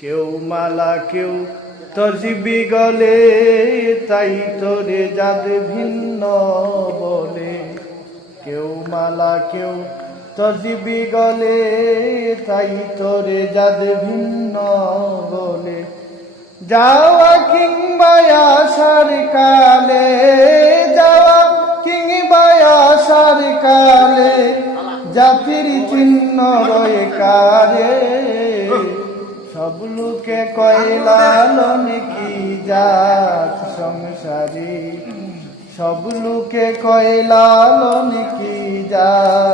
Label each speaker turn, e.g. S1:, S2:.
S1: কেউ মালা, কেউ তজিবি গলে, তাই তোরে যাদ ভিন্ন বলে। কেউ মালা, কেউ তজিবি গলে, তাই তোরে যাদ ভিন্ন বলে। যাওয়া জাতির চিহ্ন রয়ে কারে। সব লোকে কয়লালন কি জাত সংসারী? সব লোকে কয়লালন কি জাত